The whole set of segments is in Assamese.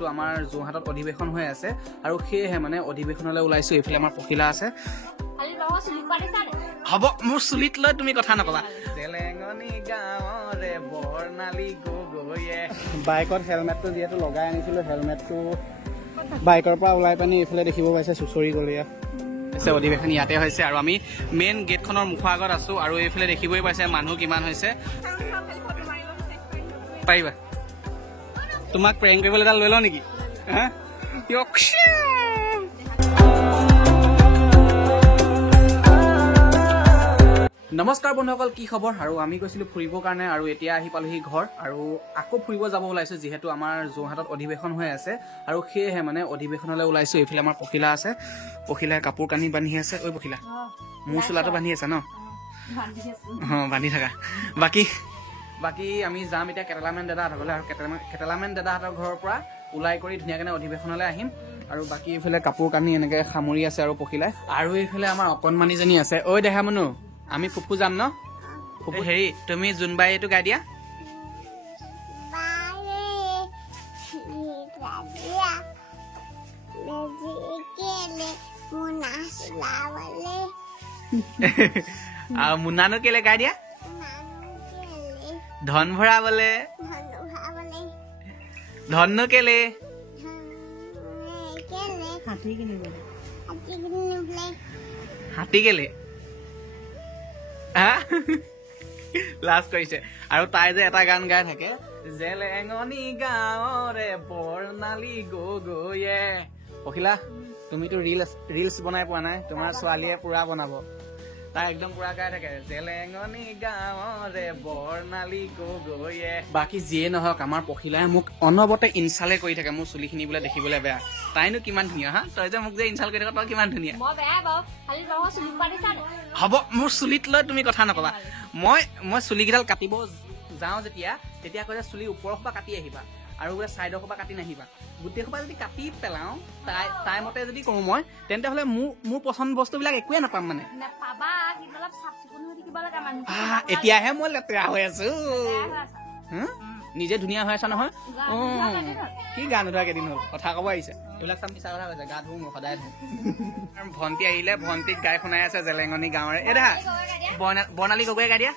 যিহেতু আমাৰ যোৰহাটত অধিৱেশন হৈ আছে আৰু সেয়েহে মানে অধিৱেশনলৈ ওলাইছো। এইফালে আমাৰ পখিলা আছে। হ'ব মোৰ চুলিত লৈ তুমি কথা নকবা। জেলেঙনি গাঁৱৰে বৰ্ণালী গগৈয়ে বাইকত হেলমেটটো যিহেতু লগাই আনিছিলো, হেলমেটটো বাইকৰ পৰা ওলাই পানি এইফালে দেখিব পাইছে চুচৰি গলীয়া অধিৱেশন ইয়াতে হৈছে আৰু আমি মেইন গেটখনৰ মুখৰ আগত আছো আৰু এইফালে দেখিবই পাইছে মানুহ কিমান হৈছে। পাৰিবা তোমাক প্ৰেং কৰিবলৈ এডাল লৈ লওঁ নেকি? নমস্কাৰ বন্ধুসকল, কি খবৰ? আৰু আমি গৈছিলো ফুৰিবৰ কাৰণে আৰু এতিয়া আহি পালোহি ঘৰ আৰু আকৌ ফুৰিব যাব ওলাইছো যিহেতু আমাৰ যোৰহাটত অধিৱেশন হৈ আছে আৰু সেয়েহে মানে অধিৱেশনলৈ ওলাইছো। এইফালে আমাৰ পখিলা আছে, পখিলাই কাপোৰ কানি বান্ধি আছে। ঐ পখিলা, মোৰ চোলাটো বান্ধি আছে ন? বান্ধি থাকা। বাকী আমি যাম এতিয়া কেটেলামেন দাদাহঁতৰ ঘৰলৈ আৰু কেটেলামেন দাদাহঁতৰ ঘৰৰ পৰা ওলাই কৰি ধুনীয়াকৈ অধিৱেশনলৈ আহিম। আৰু বাকী এইফালে কাপোৰ কানি এনেকে সামৰি আছে আৰু পখিলাই। আৰু এইফালে আমাৰ অকণমানিজনী আছে। ঐ দেখা মনো, আমি ফুফু যাম ন? ফুফু হেৰি তুমি জোনবাই এইটো গাই দিয়া। আৰু মুনানো কেলে গাই দিয়া? ধন ভৰা বোলে। ধননো কেলে? হাতী কেলে? লাজ কৰিছে। আৰু তাই যে এটা গান গাই থাকে, জেলেঙনি গাঁৱৰে বৰ্ণালী গগৈয়ে। পখিলা, তুমিতো ৰিলচ বনাই পোৱা নাই, তোমাৰ ছোৱালীয়ে পুৰা বনাব। তাই একদম পুৰা গাই থাকে, জেলেঙনি গাঁৱৰে বৰ্ণালী গগৈয়ে। বাকী যিয়ে নহওক আমাৰ পখিলাই মোক অনবৰতে ইনচালে কৰি থাকে। মোৰ চুলিখিনি বোলে দেখিবলৈ বেয়া, তাইনো কিমান ধুনীয়া। তই যে মোক যে ইনচাল কৰি থাক, তই কিমান ধুনীয়া। হ'ব মোৰ চুলিত লৈ তুমি কথা নকবা। মই চুলিকেইডাল কাটিব যাওঁ তেতিয়া কৈ যে চুলি ওপৰৰ সোপা কাটি আহিবা আৰু বোলে চাইডৰ সোপা কাটি নাহিবা। গোটেই সোপা যদি কাটি পেলাওঁ তাই মতে যদি কৰো মই, তেন্তে হলে মোৰ পচন্দ বস্তুবিলাক একোৱে নাপাম মানে। এতিয়াহে মই লেতেৰা হৈ আছো। নিজে ধুনীয়া হৈ আছা নহয়। কি গা নোধোৱা কেইদিন হ'ল, কথা কব আহিছে। এইবিলাক চাম মিছা কথা কৈছে। গা ধুও মই সদায় ধুও। ভণ্টি আহিলে, ভণ্টিক গাই শুনাই আছে জেলেঙনি গাঁৱৰে। এই দেখা বৰ্ণালী গগৈয়ে গাই দিয়া।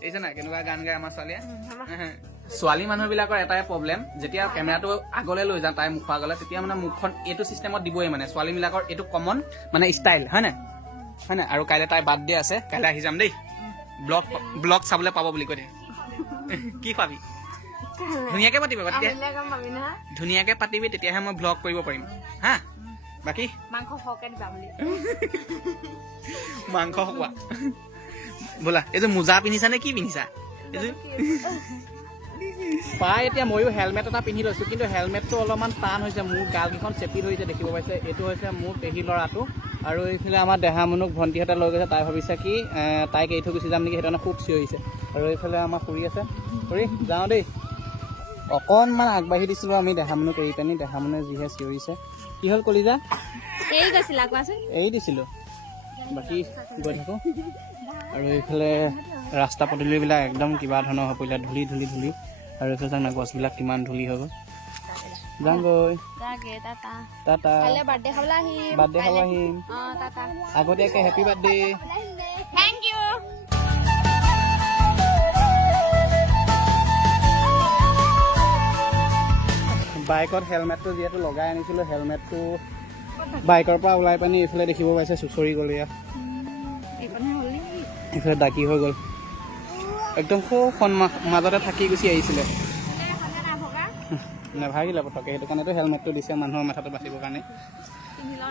দেখিছে নাই কেনেকুৱা গান গাই আমাৰ ছোৱালীয়ে? ছোৱালী মানুহ বিলাকৰ এটাই প্ৰব্লেম, যেতিয়া কেমেৰাটো আগলৈ লৈ যাওঁ তাই মুখৰ আগলৈ, তেতিয়া মানে মুখখন এইটো চিষ্টেমত দিবই মানে। ছোৱালী বিলাকৰ এইটো কমন মানে ষ্টাইল, হয় নাই? আৰু কাইলৈ তাইৰ বাৰ্থডে আছে, কাইলৈ আহি যাম দেই। ব্লগ চাবলৈ পাব বুলি কৈ দে। কি পাবি? ধুনীয়াকে পাতিবি, ধুনীয়াকে পাতিবি, তেতিয়াহে মই ব্লগ কৰিব পাৰিম। হা, বাকী মাংস সৰহকে দিবা বুলি। মাংস খোৱা বোলা। এইযোৰ মোজা পিন্ধিছা নে কি পিন্ধিছা? পাই এতিয়া ময়ো হেলমেট এটা পিন্ধি লৈছো, কিন্তু হেলমেটটো অলপমান টান হৈছে। মোৰ গালকেইখন চেপি ধৰিছে, দেখিব পাইছে। এইটো হৈছে মোৰ পেহী ল'ৰাটো। আৰু এইফালে আমাৰ দেহা মুনুক ভণ্টিহঁতে লৈ গৈছে। তাই ভাবিছে কি তাইক এৰি থৈ গুচি যাম নেকি, সেইটো কাৰণে খুব চিঞৰিছে। আৰু এইফালে আমাৰ খুৰী আছে। খুৰী যাওঁ দেই। অকণমান আগবাঢ়ি দিছিলো আমি দেহা মুনুক এৰি পানি, দেহা মুনুৱে যিহে চিঞৰিছে। কি হ'ল কলিজা? এৰি দিছিলো। বাকী গৈ থাকো। আৰু এইফালে ৰাস্তা পদূলিবিলাক একদম কিবা ধৰণৰ হৈ পৰিলে, ধূলি। আৰু এইফালে চাওঁ না গছবিলাক কিমান ধূলি হৈ গ'ল। যাওঁগৈ। টাটা। বাৰ্থডে খাব আহিম। আগতীয়াকে হেপী বাৰ্থডে। Thank U. বাইকত হেলমেটটো যিহেতু লগাই আনিছিলো, হেলমেটটো বাইকৰ পৰা ওলাই পানি এইফালে দেখিব পাইছে চুচৰি গলীয়া। এইফালে ডাকি হৈ গ'ল। একদম সৌ মাজতে থাকি গুচি আহিছিলে, নাভাগিলে পটকে। সেইটো কাৰণেতো হেলমেটটো দিছে, মানুহৰ মাথাটো বাচিবৰ কাৰণে।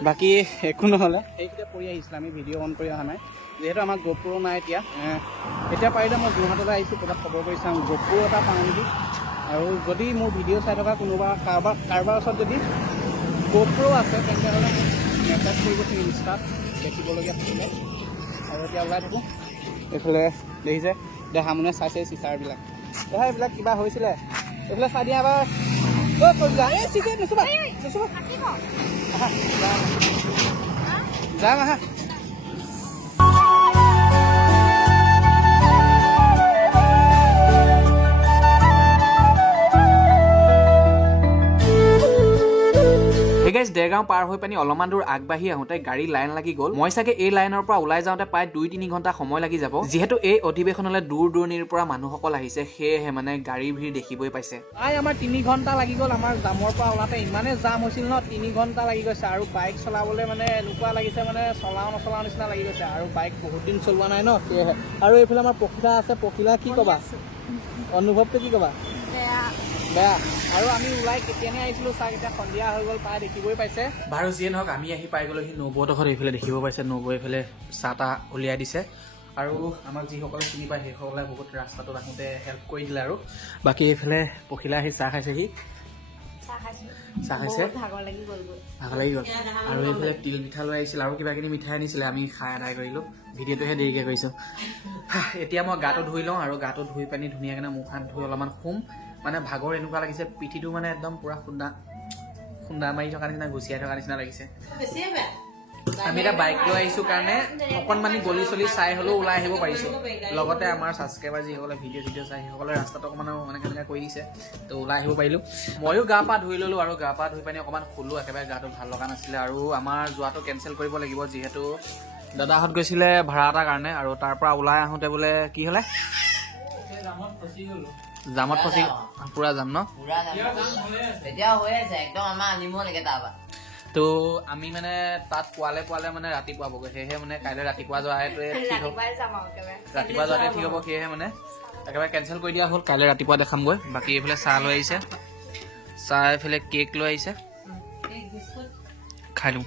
বাকী একো নহ'লে সেইকেইটা পৰি আহিছিলে। আমি ভিডিঅ' অন কৰি অহা নাই যিহেতু আমাৰ গোপ্ৰ নাই এতিয়া পাৰিলে মই যোৰহাটলৈ আহিছোঁ, ক'ৰবাত খবৰ কৰি চাওঁ গোপ্ৰ এটা পাওঁ নেকি। আৰু যদি মোৰ ভিডিঅ' চাই থকা কোনোবা কাৰোবাৰ ওচৰত যদি গোপ্ৰ আছে, তেন্তে হ'লে মেছেজ কৰিবচোন ইনষ্টাত দেখিবলগীয়া থাকিলে। আৰু এতিয়া ওলাই থাকোঁ। এইফালে দেখিছে দেহা মুনে চাইছে চিচাৰবিলাক। এইবিলাক কিবা হৈছিলে, এইফালে চাই দিয়া এবাৰ। যাম আহা। দেৰগাঁও পাৰ হৈ পানি অলপমান দূৰ আগবাঢ়ি আহোঁতে গাড়ী লাইন লাগি গ'ল। মই চাগে এই লাইনৰ পৰা ওলাই যাওঁতে প্ৰায় 2-3 ঘণ্টা সময় লাগি যাব। যিহেতু এই অধিৱেশনলৈ দূৰ দূৰণিৰ পৰা মানুহসকল আহিছে, সেয়েহে মানে গাড়ীৰ ভিৰ দেখিবই পাইছে। আমাৰ 3 ঘণ্টা লাগি গ'ল। আমাৰ জামৰ পৰা ওলাওঁতে ইমানেই জাম হৈছিল ন, 3 ঘণ্টা লাগি গৈছে। আৰু বাইক চলাবলৈ মানে এনেকুৱা লাগিছে মানে চলাও নচলাও নিচিনা লাগি গৈছে। আৰু বাইক বহুত দিন চলোৱা নাই ন, সেয়েহে। আৰু এইফালে আমাৰ পখিলা আছে। পখিলা কি ক'বা, অনুভৱটো কি ক'বা? বেয়া। আৰু আমি ওলাই কেতিয়ানে আহিছিলোঁ, চাগ এতিয়া সন্ধিয়া হৈ গ'ল, প্ৰায় দেখিবই পাইছে। বাৰু যিয়ে নহওক আমি আহি পাই গ'লোহি নবৌহঁতৰ এইফালে দেখিব পাইছে। নবৌ এইফালে চাহ তাহ উলিয়াই দিছে আৰু আমাক যিসকলে চিনি পায় সেইসকলে বহুত ৰাস্তাটোত আহোঁতে হেল্প কৰি দিলে। আৰু বাকী এইফালে পখিলা আহি চাহ খাইছেহি, চাহ খাইছে, ভাগৰ লাগি গ'ল। আৰু এইফালে তিল পিঠা লৈ আহিছিল আৰু কিবা কিবি মিঠাই আনিছিলে, আমি খাই আদায় কৰিলোঁ। ভিডিঅ'টোহে দেৰিকৈ কৰিছোঁ। এতিয়া মই গাটো ধুই লওঁ আৰু গাটো ধুই পানি ধুনীয়াকৈ মুখ হাত ধুই অলপমান শুম। মানে ভাগৰ এনেকুৱা লাগিছে, পিঠিটো মানে একদম পুৰা খুন্দা মাৰি থকা নিচিনা, গুচিয়াই থকা নিচিনা লাগিছে। আমি এতিয়া বাইক লৈ আহিছোঁ কাৰণে অকণমানি গলি চলি চাই হ'লেও ওলাই আহিব পাৰিছোঁ। লগতে আমাৰ ছাবস্ক্ৰাইবাৰ যিসকলে ভিডিঅ' চাই সেইসকলে ৰাস্তাটো অকণমান এনেকৈ কৰি দিছে, তো ওলাই আহিব পাৰিলোঁ। ময়ো গা পা ধুই ল'লোঁ আৰু গা পা ধুই পানি অকণমান শুলোঁ। একেবাৰে গাটো ভাল লগা নাছিলে আৰু আমাৰ যোৱাটো কেঞ্চেল কৰিব লাগিব, যিহেতু দাদাহঁত গৈছিলে ভাড়া এটাৰ কাৰণে। আৰু তাৰ পৰা ওলাই আহোঁতে বোলে কি হ'লে, জামত ফচি পুৰা যাম ন, তো আমি মানে তাত পোৱালে মানে ৰাতিপুৱা পাবগৈ। সেয়েহে মানে কাইলৈ ৰাতিপুৱা যোৱাটোৱে ঠিক হ'ব, ৰাতিপুৱা যোৱাটোৱে ঠিক হ'ব। সেয়েহে মানে একেবাৰে কেঞ্চেল কৰি দিয়া হ'ল, কাইলৈ ৰাতিপুৱা দেখামগৈ। বাকী এইফালে চাহ লৈ আহিছে, চাহ এইফালে কেক লৈ আহিছে, খাই দিওঁ।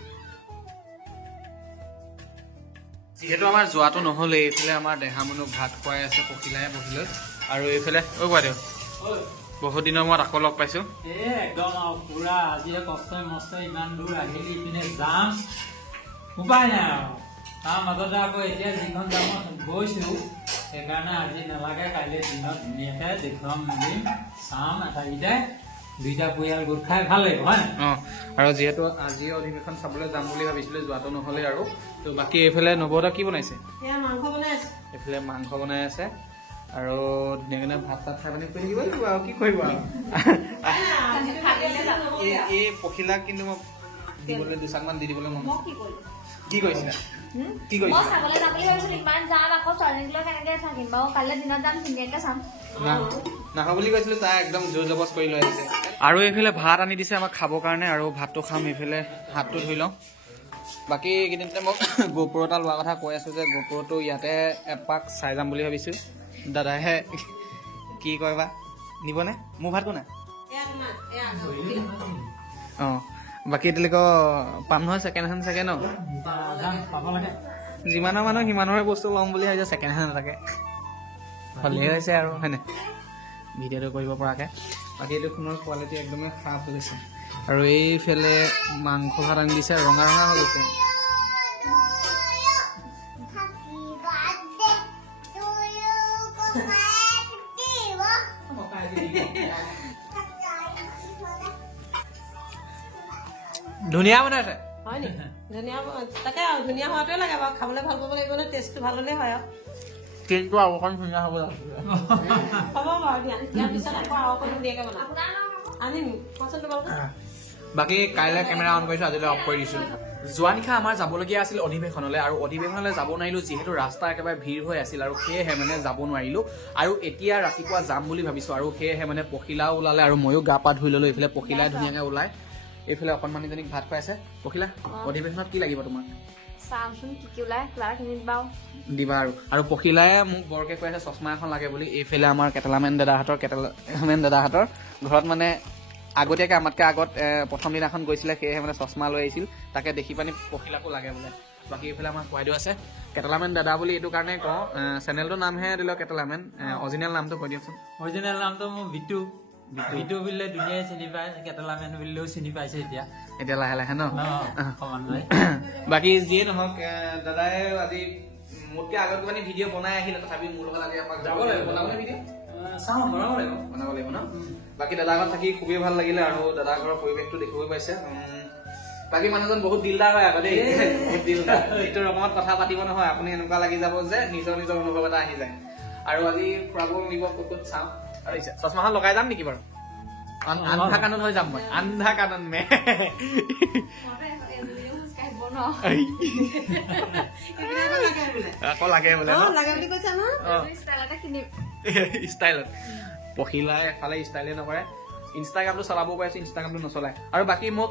যিহেতু আমাৰ যোৱাটো নহ'লে, এইফালে আমাৰ দেহামনুক ভাত খুৱাই আছে পখিলাহে বহি লৈ। আৰু এইফালে বাইদেউ বহুত দিনৰ মূৰত আকৌ লগ পাইছো। একদম পুৰা আজিয়ে কষ্ট মস্ত ইমান দূৰ আহিলি, ইপিনে যাম, উপায় নাই আৰু। তাৰ মাজতে আকৌ এতিয়া যিখন যামত গৈছো, সেইকাৰণে আজি নালাগে, কাইলৈ দিনত ধুনীয়াকৈ দেখুৱাম, মেলিম, চাম, আটাইকেইটাই দুইটা পৰিয়াল গোট খাই ভাল লাগিব, হয় নাই? আৰু যিহেতু আজিও অধিৱেশন চাবলৈ যাম বুলি ভাবিছিলো, যোৱাটো নহ'লে আৰু। তো বাকী এইফালে নবৌহঁতে কি বনাইছে? এইফালে মাংস বনাই আছে আৰু ধুনীয়াকৈ ভাত চাত খাই পানি কৰি থাকিব লাগিব আৰু কি কৰিব আৰু। এই পখিলাক কিন্তু মই দিবলৈ দুচাকমান দি দিবলৈ মন আছে। কি কৰিছিলা? কি কৰিছিলা? নাখাওঁ বুলি কৈছিলো, তাই একদম জোৰ জবজ কৰি লৈ আহিছে। আৰু এইফালে ভাত আনি দিছে আমাক খাবৰ কাৰণে, আৰু ভাতটো খাম। এইফালে হাতটো ধুই লওঁ। বাকী এইকেইদিনতে মই গোপুৰ এটা লোৱাৰ কথা কৈ আছো যে গোপুৰটো ইয়াতে এপাক চাই যাম বুলি ভাবিছো। দাদাহে কি কয় বা, নিবনে? মোৰ ভাতটো নাই। বাকী এতিয়ালৈকে পাম নহয় ছেকেণ্ড হেণ্ড চাগে ন? যিমানৰ মানুহ সিমানৰে বস্তু ল'ম বুলি ভাবিছে, ছেকেণ্ড হেণ্ড নাথাকে। ভালেই হৈছে আৰু হয়নে ভিডিঅ'টো কৰিব পৰাকৈ। বাকী এইটো ফোনৰ কোৱালিটি একদমেই খাৰাপ হৈ গৈছে। আৰু এইফালে মাংস ভাত আনি দিছে, ৰঙা ৰঙা হৈ গৈছে। ধুনীয়া বনাইছে, হয় নি? ধুনীয়া, তাকে আৰু ধুনীয়া হোৱাটোৱে লাগে বাৰু, খাবলৈ ভাল পাব লাগিব, টেষ্টটো ভাল হ'লেই হয় আৰু। কেকটো আৰু অকণ ধুনীয়া হ'ব লাগিব। হ'ব বাৰু দিয়া, ইয়াৰ পিছত আকৌ আৰু অকণ ধুনীয়াকৈ বনাম, আনিম কোৱাচোন তোমালোকে। বাকী কাইলৈ কেমেৰা অন কৰিছোঁ, আজিলৈ অফ কৰি দিছোঁ। যোৱা নিশা আমাৰ যাবলগীয়া আছিল অধিৱেশনলৈ, আৰু অধিৱেশনলৈ যাব নোৱাৰিলোঁ যিহেতু ৰাস্তা একেবাৰে ভিৰ হৈ আছিল, আৰু সেয়েহে মানে যাব নোৱাৰিলোঁ। আৰু এতিয়া ৰাতিপুৱা যাম বুলি ভাবিছোঁ, আৰু সেয়েহে মানে পখিলাও ওলালে আৰু ময়ো গা পা ধুই ল'লোঁ। এইফালে পখিলাই ধুনীয়াকৈ ওলাই, এইফালে অকণমানিজনীক ভাত খুৱাইছে। পখিলা, অধিৱেশনত কি লাগিব তোমাক? চামচোন কি কি ওলাই, ক্লাছ কিনিত বাও দিবা। আৰু পখিলাই মোক বৰকৈ কৈ আছে চশমা এখন লাগে বুলি। এইফালে আমাৰ কেটেলামেন দাদাহঁতৰ ঘৰত মানে আগতীয়াকৈ আমাতকৈ আগত প্ৰথম দিনাখন গৈছিলে, সেয়েহে মানে চশমা লৈ আহিছিল, তাকে দেখি পানি পখিলাকো লাগে বোলে। বাকী এইফালে আমাৰ খুৱাইদেউ আছে। কেটেলামেন দাদা বুলি এইটো কাৰণে কওঁ, চেনেলটোৰ নামহে দিলোঁ কেটেলামেন, অৰিজিনেল নামটো কৈ দিয়কচোন। অৰিজিনেল নামটো মোৰ বিটু বুলিলে দুনিয়াই চিনি পায়, কেটেলামেন বুলিলেও চিনি পাইছে এতিয়া লাহে লাহে ন। সমানলৈ। বাকী যিয়ে নহওক, দাদাই আজি মোতকৈ আগত মানে ভিডিঅ' বনাই আহিলে, তথাপি মোৰ লগত আজি আমাক যাব লাগিব বনাবলৈ ভিডিঅ' চাওঁ, বনাব লাগিব ন। বাকী দাদা ঘৰত থাকি খুবেই ভাল লাগিলে, আৰু দাদা ঘৰৰ পৰিৱেশটো দেখিবই পাইছে। বাকী মানুহজন বহুত দিলদাৰ হয় আকৌ দেই, বহুত দিলদাৰ। এইটো ৰকমত কথা পাতিব নহয়, আপুনি এনেকুৱা লাগি যাব যে নিজৰ অনুভৱ এটা আহি যায়। আৰু আজি ফুৰাব নিব ক'ত চাওঁ। আৰু চশমাখন লগাই যাম নেকি বাৰু? আন্ধা কানন হৈ যাম মই আন্ধা কানন মে আকৌ লাগে বোলে ষ্টাইলত পখিলাই এফালে ষ্টাইলে নকৰে ইনষ্টাগ্ৰামটো চলাব পাৰিছো ইনষ্টাগ্ৰামটো নচলায় আৰু বাকী মোক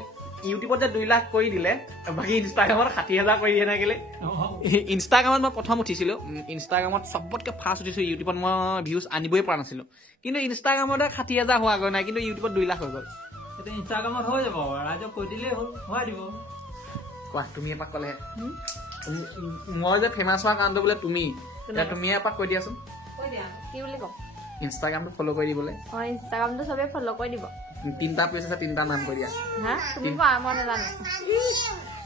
ইউটিউবত যে 2 লাখ কৰি দিলে বাকী ইনষ্টাগ্ৰামত 60,000 কৰি দিয়ে নাই কেলে ইনষ্টাগ্ৰামত মই প্ৰথম উঠিছিলো ইনষ্টাগ্ৰামত চবতকে ফাৰ্ষ্ট উঠিছো ইউটিউবত মই ভিউজ আনিবই পৰা নাছিলো কিন্তু ইনষ্টাগ্ৰামত 60,000 হোৱাগৈ নাই কিন্তু ইউটিউবত 2 লাখ হৈ গ'ল এতিয়া ইনষ্টাগ্ৰামত হৈ যাব ৰাইজক কৈ দিলেই হ'ল হোৱাই দিব কোৱা তুমি এপাক ক'লে মই যে ফেমাছ হোৱা কাৰণটো বোলে তুমি এপাক কৈ দিয়াচোন কি বুলি কম ইনষ্টাগ্ৰামটো ফ'ল' কৰি দিবলৈ ইনষ্টাগ্ৰামটো চবে ফ'ল' কৰি দিব 3টা পেজ আছে 3টা নাম কৈ দিয়া হা তুমি কোৱা মই নাজানো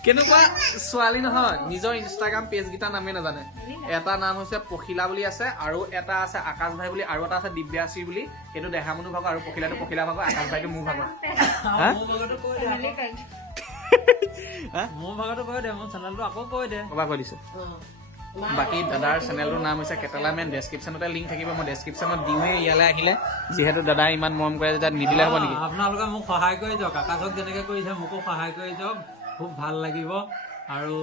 কেনেকুৱা ছোৱালী নহয় নিজৰ ইনষ্টাগ্ৰাম পেজ কেইটা নামে নাজানে এটা নাম হৈছে পখিলা বুলি আছে আৰু এটা আছে আকাশ ভাই বুলি আৰু এটা আছে দিব্যাশ্ৰী বুলি সেইটো দেহামনু ভাগৰ আৰু পখিলাটো পখিলা ভাগৰ আকাশ ভাইটো মোৰ ভাগৰ মোৰ ভাগতো কৈ দে মোৰ চেনেলটো আকৌ কৈ দে কবা কৈ দিছো বাকী দাদাৰ চেনেলটোৰ নাম হৈছে কেটেলামেন ডেছক্ৰিপশ্যনতে লিংক থাকিব মই ডেছক্ৰিপশ্যনত দিওঁৱেই ইয়ালৈ আহিলে যিহেতু দাদাই ইমান মৰম কৰে যেতিয়া নিদিলে হ'ব নেকি আপোনালোকে মোক সহায় কৰি যাওক আকাশক যেনেকে কৰিছে মোকো সহায় কৰি যাওক খুব ভাল লাগিব আৰু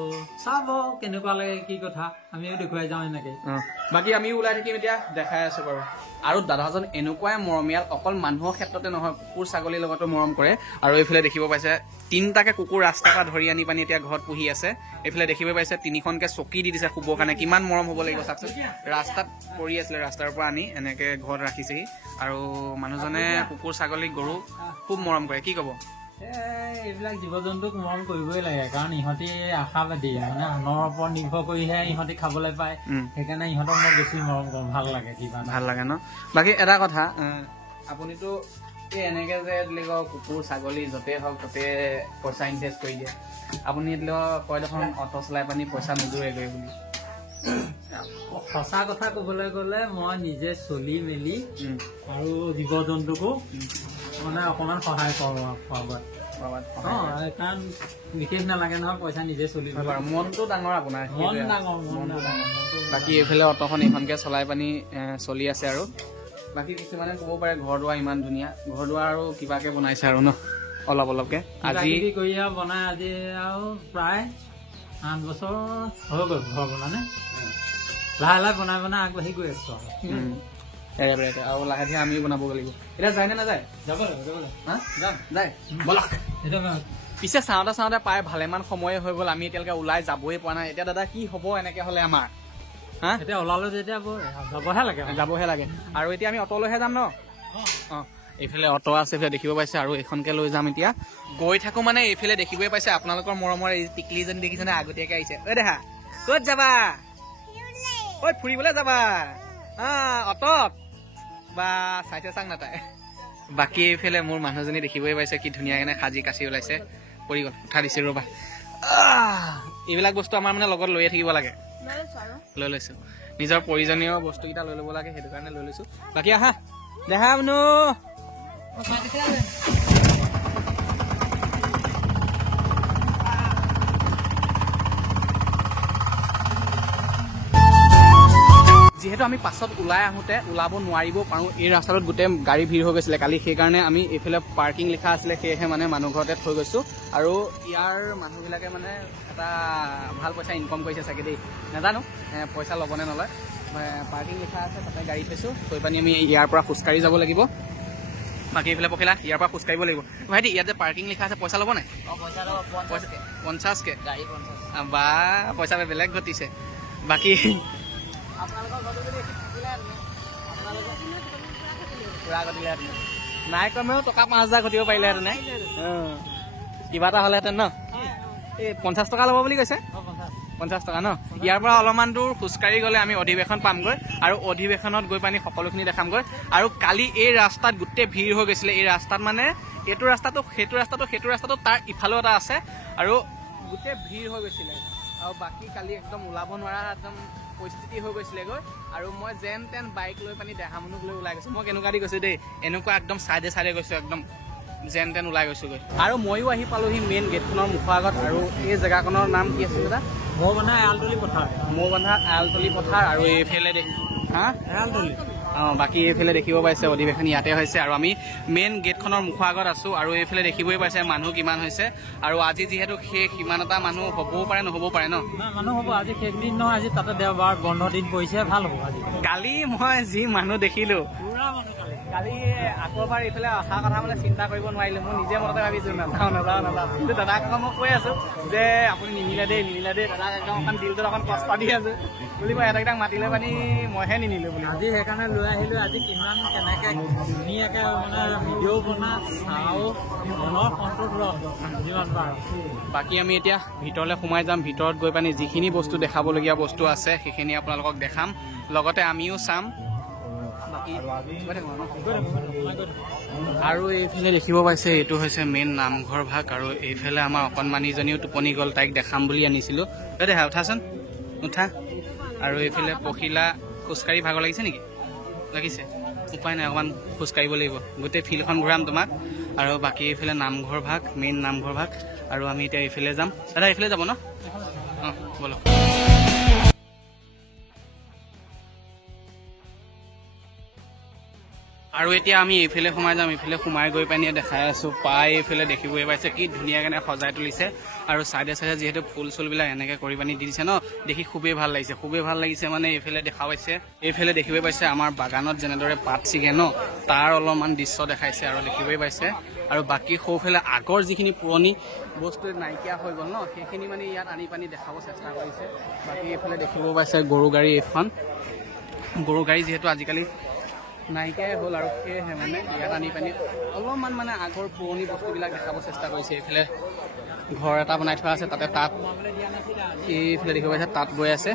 চাব কেনেকুৱা লাগে কি কথা আমিও দেখুৱাই যাওঁ এনেকে বাকী আমিও ওলাই থাকিম এতিয়া দেখাই আছো বাৰু আৰু দাদাজন এনেকুৱাই মৰমীয়াল অকল মানুহৰ ক্ষেত্ৰতে নহয় কুকুৰ ছাগলীৰ লগতো মৰম কৰে আৰু এইফালে দেখিব পাইছে 3টাকে কুকুৰ ৰাস্তাৰ পৰা ধৰি আনি পানি এতিয়া ঘৰত পুহি আছে এইফালে দেখিব পাইছে 3খনকে চকী দি দিছে শুবৰ কাৰণে কিমান মৰম হ'ব লাগিব চাওকচোন ৰাস্তাত পৰি আছিলে ৰাস্তাৰ পৰা আনি এনেকে ঘৰত ৰাখিছেহি আৰু মানুহজনে কুকুৰ ছাগলী গৰু খুব মৰম কৰে কি ক'ব এইবিলাক জীৱ জন্তুক মৰম কৰিবই লাগে কাৰণ ইহঁতি আশাবাদী মানে আনৰ ওপৰত নিৰ্ভৰ কৰিহে ইহঁতি খাবলৈ পায় সেইকাৰণে ইহঁতক মই বেছি মৰম কৰোঁ ভাল লাগে কিবা ভাল লাগে ন বাকী এটা কথা আপুনিতো এই এনেকে যে কুকুৰ ছাগলী য'তে হওক ত'তে পইচা ইনভেষ্ট কৰি দিয়ে আপুনি কয় দেখোন অটো চলাই পানি পইচা নোজোৰেগৈ বুলি সঁচা কথা ক'বলৈ গ'লে মই নিজে চলি মেলি আৰু জীৱ জন্তুকো মানে অকমান সহায় কৰোঁ কাৰণ বিশেষ নালাগে নহয় পইচা নিজে চলি মনটো ডাঙৰ আপোনাৰ মন ডাঙৰ বাকী এইফালে অটোখন এইখনকে চলাই পানি চলি আছে আৰু বাকী কিছুমানে ক'ব পাৰে ঘৰ দুৱাৰ ইমান ধুনীয়া ঘৰ দুৱাৰ আৰু কিবাকে বনাইছে আৰু ন অলপ অলপকে আজি কৰি আৰু বনাই আজি আৰু প্ৰায় 8 বছৰ হৈ গ'ল ঘৰ বনানে লাহে লাহে বনাই বনাই আগবাঢ়ি গৈ আছো আৰু লাহে লাহে আমিও বনাব লাগিব এতিয়া যায় নে নাযায় যাব যায় বলক পিছে চাওঁতে চাওঁতে প্ৰায় ভালেমান সময়ে হৈ গ'ল আমি এতিয়ালৈকে ওলাই যাবই পৰা নাই এতিয়া দাদা কি হ'ব এনেকে হ'লে আমাৰ হা এতিয়া ওলালো যেতিয়া যাবহে লাগে আৰু এতিয়া আমি অটলৈহে যাম ন এইফালে অটো আছে এইফালে দেখিব পাইছে আৰু এইখনকে লৈ যাম এতিয়া গৈ থাকো মানে এইফালে দেখিবই পাইছে আপোনালোকৰ মৰমৰ এই টিকলিজনী দেখিছেনে আগতীয়াকে আহিছে ঐ দেখা ক'ত যাবা ঐ ফুৰিবলৈ যাবা অটত বা চাইছে চাং নাটাই বাকী এইফালে মোৰ মানুহজনী দেখিবই পাইছে কি ধুনীয়াকে সাজি কাচি ওলাইছে পৰি গ'ল উঠা দিছে ৰ'বা এইবিলাক বস্তু আমাৰ মানে লগত লৈয়ে থাকিব লাগে লৈ লৈছো নিজৰ প্ৰয়োজনীয় বস্তুকেইটা লৈ ল'ব লাগে সেইটো কাৰণে লৈ লৈছো বাকী আহা দেখা বুনু যিহেতু আমি পাছত ওলাই আহোঁতে ওলাব নোৱাৰিব পাৰোঁ এই ৰাস্তাটোত গোটেই গাড়ী ভিৰ হৈ গৈছিলে কালি সেইকাৰণে আমি এইফালে পাৰ্কিং লিখা আছিলে সেয়েহে মানে মানুহ ঘৰতে থৈ গৈছোঁ আৰু ইয়াৰ মানুহবিলাকে মানে এটা ভাল পইচা ইনকম কৰিছে চাগে দেই নাজানো পইচা ল'বনে নলয় পাৰ্কিং লিখা আছে তাতে গাড়ী থৈছোঁ থৈ পানি আমি ইয়াৰ পৰা খোজকাঢ়ি যাব লাগিব বাকী এইফালে পখিলা ইয়াৰ পৰা খোজকাঢ়িব লাগিব ভাইটি ইয়াত যে পাৰ্কিং লিখা আছে পইচা ল'ব নাই 50কে বা পইচা বেলেগ ঘটিছে বাকী নাই কমেও টকা 5,000 ঘটিব পাৰিলেহেঁতেন কিবা এটা হ'লেহেঁতেন ন এই 50 টকা ল'ব বুলি কৈছে 50 টকা ন ইয়াৰ পৰা অলপমান দূৰ খোজকাঢ়ি গ'লে আমি অধিৱেশন পামগৈ আৰু অধিৱেশনত গৈ পানি সকলোখিনি দেখামগৈ আৰু কালি এই ৰাস্তাত গোটেই ভিৰ হৈ গৈছিলে এই ৰাস্তাত মানে এইটো ৰাস্তাটো সেইটো ৰাস্তাটো তাৰ ইফালেও এটা আছে আৰু গোটেই ভিৰ হৈ গৈছিলে আৰু বাকী কালি একদম ওলাব নোৱাৰা একদম পৰিস্থিতি হৈ গৈছিলেগৈ আৰু মই যেন তেন বাইক লৈ পানি দেহামনুক লৈ ওলাই গৈছোঁ মই কেনেকুৱা দি গৈছোঁ দেই এনেকুৱা একদম চাইডে চাইডে গৈছোঁ একদম যেন তেন ওলাই গৈছোঁগৈ আৰু ময়ো আহি পালোহি মেইন গেটখনৰ মুখৰ আগত আৰু এই জেগাখনৰ নাম কি আছিল দাদা মৌ বান্ধা আলতলি পথাৰ আৰু এইফালে হা বাকী এইফালে দেখিব পাইছে অধিৱেশন ইয়াতে হৈছে আৰু আমি মেইন গেটখনৰ মুখৰ আগত আছোঁ আৰু এইফালে দেখিবই পাইছে মানুহ কিমান হৈছে আৰু আজি যিহেতু শেষ সিমান এটা মানুহ হ'বও পাৰে নহ'বও পাৰে ন মানুহ হ'ব আজি শেষ দিন নহয় আজি তাতে দেওবাৰ বন্ধ দিন পৰিছে ভাল হ'ব আজি কালি মই যি মানুহ দেখিলোঁ কালি আকৌবাৰ এইফালে অহা কথা মানে চিন্তা কৰিব নোৱাৰিলোঁ মই নিজে মনতে ভাবিছোঁ নাযাওঁ কিন্তু দাদাক মই কৈ আছোঁ যে আপুনি নিনিলে দেই দাদাক একদম অকণ দিলটোত অকণ কষ্ট দি আছোঁ বুলি মই এটাক মাতিলে পানি মইহে নিনিলোঁ বুলি আজি সেইকাৰণে লৈ আহিলোঁ আজি কিমান কেনেকৈ ধুনীয়াকৈ মানে ভিডিঅ' বনা চাওঁ মনৰ সন্তোষ লওঁ যিমান পাৰোঁ বাকী আমি এতিয়া ভিতৰলৈ সোমাই যাম ভিতৰত গৈ পানি যিখিনি বস্তু দেখাবলগীয়া বস্তু আছে সেইখিনি আপোনালোকক দেখাম লগতে আমিও চাম আৰু এইফালে দেখিব পাইছে এইটো হৈছে মেইন নামঘৰ ভাগ আৰু এইফালে আমাৰ অকণমানিজনীও টোপনি গ'ল তাইক দেখাম বুলি আনিছিলোঁ দেহা উঠাচোন উঠা আৰু এইফালে পখিলা খোজকাঢ়ি ভাগৰ লাগিছে নেকি লাগিছে উপায় নাই অকণমান খোজকাঢ়িব লাগিব গোটেই ফিল্ডখন ঘূৰাম তোমাক আৰু বাকী এইফালে নামঘৰ ভাগ মেইন নামঘৰ ভাগ আৰু আমি এতিয়া এইফালে যাম দাদা এইফালে যাব ন অঁ ব'লো আৰু এতিয়া আমি এইফালে সোমাই যাম এইফালে সোমাই গৈ পানি দেখাই আছোঁ পাই এইফালে দেখিবই পাইছে কি ধুনীয়াকৈ সজাই তুলিছে আৰু চাইডে যিহেতু ফুল চুলবিলাক এনেকৈ কৰি পানি দি দিছে ন দেখি খুবেই ভাল লাগিছে মানে এইফালে দেখা পাইছে এইফালে দেখিবই পাইছে আমাৰ বাগানত যেনেদৰে পাত ছিগে ন তাৰ অলপমান দৃশ্য দেখাইছে আৰু দেখিবই পাইছে আৰু বাকী সৌফালে আগৰ যিখিনি পুৰণি বস্তু নাইকিয়া হৈ গ'ল ন সেইখিনি মানে ইয়াত আনি পানি দেখাব চেষ্টা কৰিছে বাকী এইফালে দেখিব পাইছে গৰু গাড়ী এইখন গৰু গাড়ী যিহেতু আজিকালি নাইকিয়াই হ'ল আৰু সেয়েহে মানে ইয়াত আনি পানি অলপমান মানে আগৰ পুৰণি বস্তুবিলাক দেখাব চেষ্টা কৰিছে এইফালে ঘৰ এটা বনাই থোৱা আছে তাতে তাত এইফালে দেখিব পাইছে তাত গৈ আছে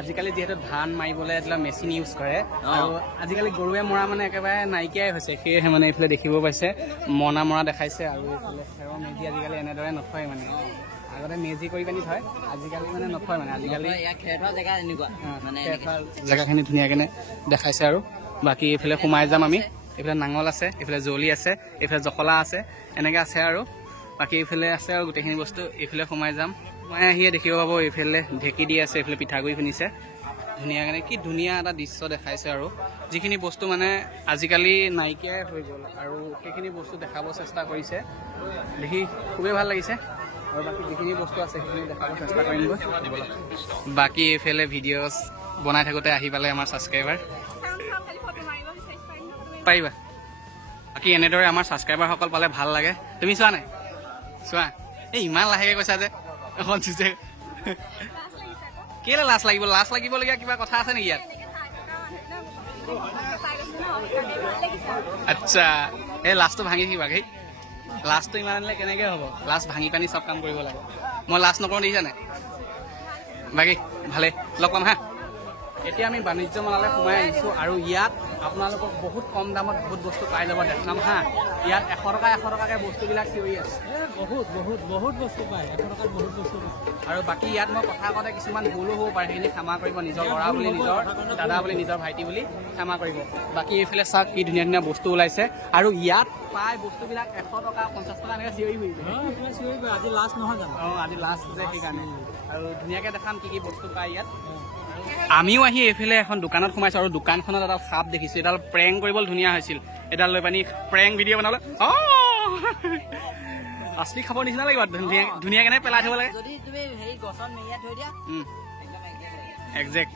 আজিকালি যিহেতু ধান মাৰিবলৈ এইবিলাক মেচিন ইউজ কৰে আৰু আজিকালি গৰুৱে মৰা মানে একেবাৰে নাইকিয়াই হৈছে সেয়েহে মানে এইফালে দেখিব পাইছে মৰণা মৰা দেখাইছে আৰু এইফালে খেৰৰ মেজি আজিকালি এনেদৰে নথয় মানে আগতে মেজি কৰি পানি থয় আজিকালি মানে নথয় মানে আজিকালি জেগা এনেকুৱা মানে জেগাখিনি ধুনীয়াকৈ দেখাইছে আৰু বাকী এইফালে সোমাই যাম আমি এইফালে নাঙল আছে এইফালে জলি আছে এইফালে জখলা আছে এনেকৈ আছে আৰু বাকী এইফালে আছে আৰু গোটেইখিনি বস্তু এইফালে সোমাই যাম মই আহিয়ে দেখিব পাব এইফালে ঢেঁকী দি আছে এইফালে পিঠাগুড়ি খুন্দিছে ধুনীয়াকৈ কি ধুনীয়া এটা দৃশ্য দেখাইছে আৰু যিখিনি বস্তু মানে আজিকালি নাইকিয়াই হৈ গ'ল আৰু সেইখিনি বস্তু দেখাব চেষ্টা কৰিছে দেখি খুবেই ভাল লাগিছে আৰু বাকী যিখিনি বস্তু আছে সেইখিনি দেখাব চেষ্টা কৰিমগৈ বাকী এইফালে ভিডিঅ'ছ বনাই থাকোঁতে আহি পালে আমাৰ ছাবস্ক্ৰাইবাৰ পাৰিবা বাকী এনেদৰে আমাৰ ছাবস্ক্ৰাইবাৰসকল পালে ভাল লাগে তুমি চোৱা নাই চোৱা এই ইমান লাহেকৈ কৈছা যে এখন চুইছে কেলৈ লাজ লাগিবলগীয়া কিবা কথা আছে নেকি ইয়াত আচ্ছা এই লাজটো ভাঙি থাকিবা সেই লাজটো ইমান আনিলে কেনেকৈ হ'ব লাজ ভাঙি পানি চব কাম কৰিব লাগে মই লাজ নকৰোঁ দেখিছা নাই বাকী ভালে লগ পাম হা এতিয়া আমি বাণিজ্য মেলালৈ সোমাই আহিছোঁ আৰু ইয়াত আপোনালোকক বহুত কম দামত বহুত বস্তু পাই যাব দেখাম হা ইয়াত 100 টকাকৈ বস্তুবিলাক চিঞৰি আছে বহুত বস্তু পায় 100 টকাত বহুত বস্তু পায় আৰু বাকী ইয়াত মই কথা কওঁতে কিছুমান ভুলো হ'ব পাৰে সেইখিনি ক্ষমা কৰিব নিজৰ ল'ৰা বুলি নিজৰ দাদা বুলি নিজৰ ভাইটি বুলি ক্ষমা কৰিব বাকী এইফালে চাওক কি ধুনীয়া ধুনীয়া বস্তু ওলাইছে আৰু ইয়াত পাই বস্তুবিলাক 100 টকা 50 টকা এনেকৈ চিঞৰি ফুৰিছে আজি লাষ্ট নহয় জানো আজি লাষ্ট যে সেইকাৰণে আৰু ধুনীয়াকৈ দেখাম কি বস্তু পায় ইয়াত আমিও আহি এইফালে এখন দোকানত সোমাইছোঁ আৰু দোকানখনত এডাল সাপ দেখিছোঁ এডাল প্ৰেং কৰিবলৈ ধুনীয়া হৈছিল এডাল লৈ পানি প্ৰেং ভিডিঅ' বনাবলৈ আচলি খাবৰ নিচিনা লাগিব ধুনীয়াকৈ পেলাই থ'ব লাগে যদি তুমি হেৰি গছত মেৰিয়াই থৈ দিয়া একজেক্ট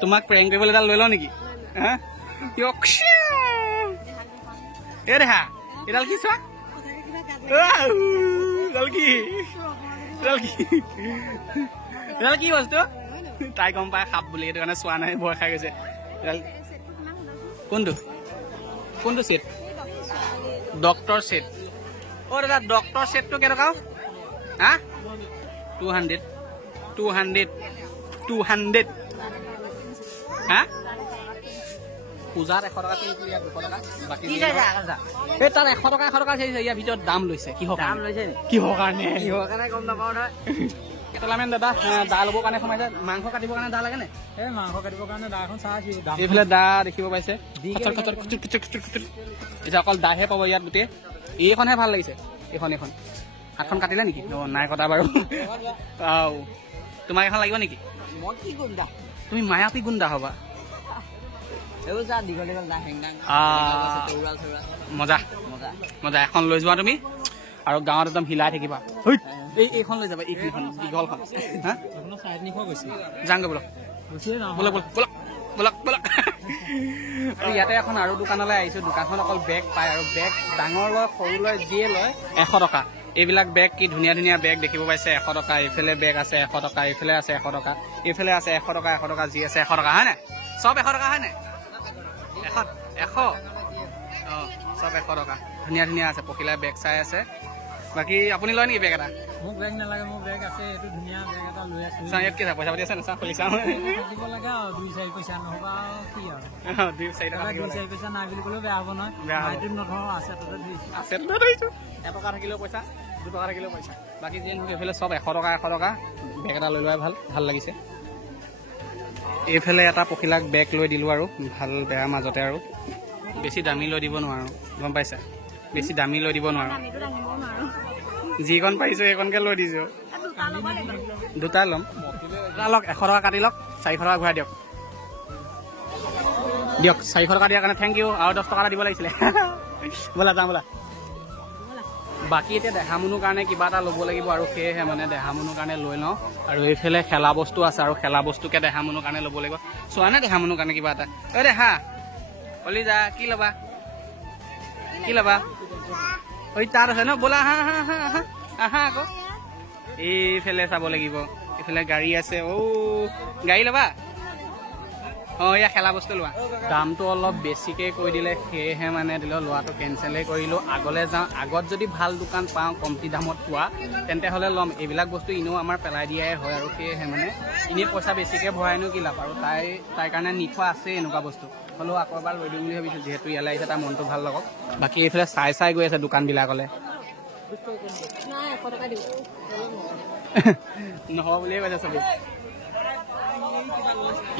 তোমাক প্ৰেং কৰিবলৈ এডাল লৈ লওঁ নেকি এই দেহা এডাল কি চোৱা এডাল কি বস্তু তাই গম পায় সাপ বুলি সেইটো কাৰণে চোৱা নাই ভয় খাই গৈছে কোনটো ছেট ডক্টৰ ছেট অ' দাদা ডক্টৰ ছেটটো কেইটকা হা 200 হা পূজাত 100 টকা ইয়াত 200 টকা বাকী এই তাত 100 টকা ইয়াৰ ভিতৰত দাম লৈছে কিহৰ কাৰণে গম নাপাওঁ নহয় কেইটামান দাদা দা ল'বৰ কাৰণে সোমাইছে মাংস কাটিবৰ কাৰণে দা লাগে নে এই মাংস কাটিবৰ কাৰণে দাখন চাইছোঁ এইফালে দা দেখিব পাইছে এতিয়া অকল দাহে পাব ইয়াত গোটেই এইখনহে ভাল লাগিছে এইখন হাতখন কাটিলে নেকি নাই কটা বাৰু তোমাক এখন লাগিব নেকি? মই কি গুণ্ডা তুমি মায়াবী গুণ্ডা হবা। এইবোৰ যা দীঘল দীঘল না হেংদাং তৌৰাল চৌৰাল মজা মজা মজা। এখন লৈ যোৱা তুমি আৰু গাঁৱত একদম হিলাই থাকিবা। এইখন লৈ যাবা, এইখন দীঘলখন। হা যাংগৈ বলক বলক বলক বলক বলক বলক। আৰু ইয়াতে এখন আৰু দোকানলৈ আহিছোঁ। দোকানখন অকল বেগ পায় আৰু বেগ ডাঙৰ লয় সৰু লয় যিয়ে লয় 100 টকা। এইবিলাক বেগ কি ধুনীয়া ধুনীয়া বেগ দেখিব পাইছে 100 টকা। এইফালে বেগ আছে 100 টকা, এইফালে আছে 100 টকা, এইফালে আছে 100 টকা 100 টকা যি আছে 100 টকা হয় নাই? চব 100 টকা হয় নাই? 100 অঁ চব 100 টকা। ধুনীয়া ধুনীয়া আছে। পখিলাই বেগ চাই আছে। বাকী আপুনি লয় নেকি বেগ এটা? মোক বেগ নালাগে, মোৰ বেগ আছে, এইটো ধুনীয়া বেগ এটা লৈ আছো। চাওঁ ইয়াত কি আছে? পইচা পাতি আছে না? চাওঁ খুলি চাওঁ। দিব লাগে আৰু 2-4 পইচা নহবা কি আৰু 2-4 টকা থাকিব লাগে। 2-4 পইচা নাই বুলি ক'লেও বেয়া হ'ব নহয়। বেয়া হ'ব। মাইটোত নথওঁ, আছে তাতে দিছোঁ। আছে ধৰিছোঁ 1 টকা থাকিলেও পইচা, 2 টকা থাকিলেও পইচা। বাকী যি নহওক এইফালে চব 100 টকা 100 টকা। বেগ এটা লৈ লোৱাই ভাল লাগিছে। এইফালে এটা পখিলাক বেগ লৈ দিলোঁ আৰু ভাল বেয়া মাজতে। আৰু বেছি দামী লৈ দিব নোৱাৰোঁ, গম পাইছা? বেছি দামী লৈ দিব নোৱাৰোঁ। যিকণ পাৰিছোঁ সেইকণকে লৈ দিছোঁ। দুটা ল'ম। লওক 100 টকা কাটি লওক, 400 টকা ঘূৰাই দিয়ক। 400 টকা দিয়াৰ কাৰণে থেংক ইউ। আৰু 10 টকা এটা দিব লাগিছিলে। ব'লা যাওঁ ব'লা। বাকী এতিয়া দেহামনুৰ কাৰণে কিবা এটা ল'ব লাগিব আৰু সেয়েহে মানে দেহামনুৰ কাৰণে লৈ লওঁ। আৰু এইফালে খেলা বস্তু আছে আৰু খেলা বস্তুকে দেহামনুৰ কাৰণে ল'ব লাগিব। চোৱা নাই দেহামনুৰ কাৰণে কিবা এটা? ঐ দেহা অলি যা, কি ল'বা? কি ল'বা? ঐ তাত আছে ন? ব'লা আহা আহা আহা আহা আহা আকৌ। এইফালে চাব লাগিব। এইফালে গাড়ী আছে। গাড়ী ল'বা? অঁ এয়া খেলা বস্তু লোৱা। দামটো অলপ বেছিকৈ কৈ দিলে সেয়েহে মানে দিলেও লোৱাটো কেঞ্চেলেই কৰিলোঁ। আগলৈ যাওঁ, আগত যদি ভাল দোকান পাওঁ কমটি দামত পোৱা তেন্তে হ'লে ল'ম। এইবিলাক বস্তু এনেও আমাৰ পেলাই দিয়াই হয় আৰু সেয়েহে মানে এনেই পইচা বেছিকৈ ভৰাইনো কি লাভ। আৰু তাইৰ কাৰণে নি থোৱা আছেই এনেকুৱা বস্তু। হ'লেও আকৌ এবাৰ লৈ দিম বুলি ভাবিছোঁ, যিহেতু ইয়ালৈ আহিছে তাৰ মনটো ভাল লগক। বাকী এইফালে চাই গৈ আছে দোকানবিলাকলৈ। নাই 100 টকা দিব নহ'ব বুলিয়ে কৈছে চবেই।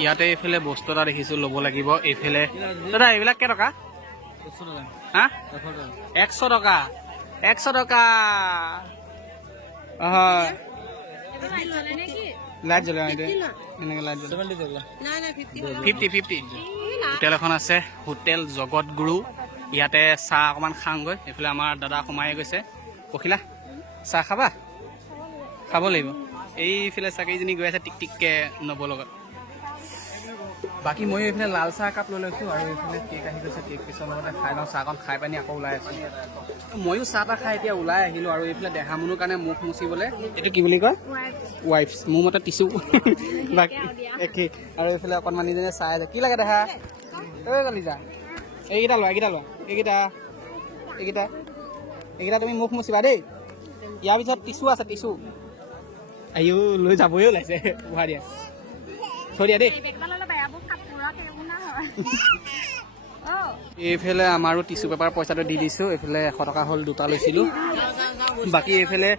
ইয়াতে এইফালে বস্তু এটা দেখিছোঁ ল'ব লাগিব। এইফালে দাদা এইবিলাক কেইটকা? হা 100 টকা 100 টকা। হয় লাইট জ্বলে এনেকৈ লাইট জ্বলে। 50 হোটেল এখন আছে, হোটেল জগত গুৰু। ইয়াতে চাহ অকণমান খাওঁগৈ। এইফালে আমাৰ দাদা সোমাই গৈছে। পখিলা চাহ খাবা? খাব লাগিব। এইফালে চাকৰিজনী গৈ আছে টিকটিককৈ নবৰ লগত। বাকী ময়ো এইফালে লাল চাহ একাপ লৈ লৈছোঁ আৰু এইফালে কেক আহি গৈছে। কেক পিছৰ লগতে খাই লওঁ। চাহকণ খাই পানি আকৌ ওলাই আছোঁ। ময়ো চাহ তাহ খাই এতিয়া ওলাই আহিলোঁ। আৰু এইফালে দেহামনুৰ কাৰণে মুখ মুচিবলৈ এইটো কি বুলি কয়? ৱাইপছ। মোৰ মতে টিচু। বাকী একেই। আৰু এইফালে অকণমান নিজনে চাই আছে। কি লাগে দেহা? কালি যা এইকেইটা লোৱা, এইকেইটা তুমি মুখ মুচিবা দেই। ইয়াৰ পিছত টিচু আছে, টিচু। আইও লৈ যাবই ওলাইছে। বহাই দিয়া, থৈ দিয়া দেই। এইফালে আমাৰো টিচু পেপাৰ পইচাটো দি দিছোঁ। এইফালে 100 টকা হ'ল, 2টা লৈছিলোঁ। বাকী এইফালে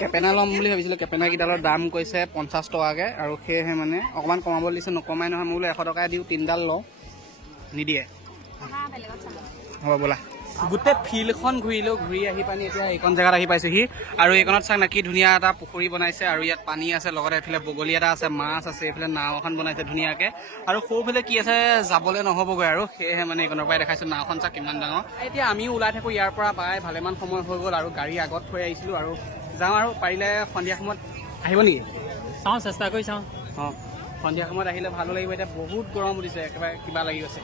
কেপেনা ল'ম বুলি ভাবিছিলোঁ। কেপেনাকেইডালৰ দাম কৈছে 50 টকাকৈ। আৰু সেয়েহে মানে অকণমান কমাব দিছোঁ। নকমাই নহয়। মই বোলো 100 টকাই দিওঁ, 3ডাল লওঁ। নিদিয়ে। হ'ব ব'লা। গোটেই ফিল্ডখন ঘূৰিলোঁ। ঘূৰি আহি পানি এতিয়া এইকণ জেগাত আহি পাইছোঁহি। আৰু এইকণত চাওক না কি ধুনীয়া এটা পুখুৰী বনাইছে। আৰু ইয়াত পানী আছে, লগতে এইফালে বগলী এটা আছে, মাছ আছে। এইফালে নাও এখন বনাইছে ধুনীয়াকৈ। আৰু সৌফালে কি আছে যাবলৈ নহ'বগৈ আৰু সেয়েহে মানে এইকণৰ পৰাই দেখাইছোঁ। নাওখন চাওক কিমান ডাঙৰ। এতিয়া আমিও ওলাই থাকোঁ ইয়াৰ পৰা প্ৰায় ভালেমান সময় হৈ গ'ল। আৰু গাড়ী আগত থৈ আহিছিলোঁ। আৰু যাওঁ আৰু পাৰিলে সন্ধিয়া সময়ত আহিব নেকি? চাওঁ, চেষ্টা কৰি চাওঁ। অঁ সন্ধিয়া সময়ত আহিলে ভালো লাগিব। এতিয়া বহুত গৰম উঠিছে, একেবাৰে কিবা লাগি গৈছে।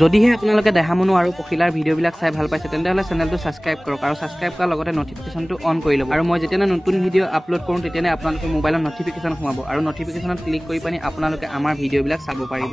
যদিহে আপোনালোকে দেহামনু আৰু পখিলাৰ ভিডিঅ'বিলাক চাই ভাল পাইছে তেন্তে হ'লে চেনেলটো ছাবস্ক্ৰাইব কৰক। আৰু ছাবস্ক্ৰাইব কৰাৰ লগতে নটিফিকেশ্যনটো অন কৰি ল'ব। আৰু মই যেতিয়া নতুন ভিডিঅ' আপলোড কৰোঁ তেতিয়াই আপোনালোকে মোবাইলত নটিফিকেশ্যন সোমাব। আৰু নটিফিকেশ্যনত ক্লিক কৰি পানি আপোনালোকে আমাৰ ভিডিঅ'বিলাক চাব পাৰিব।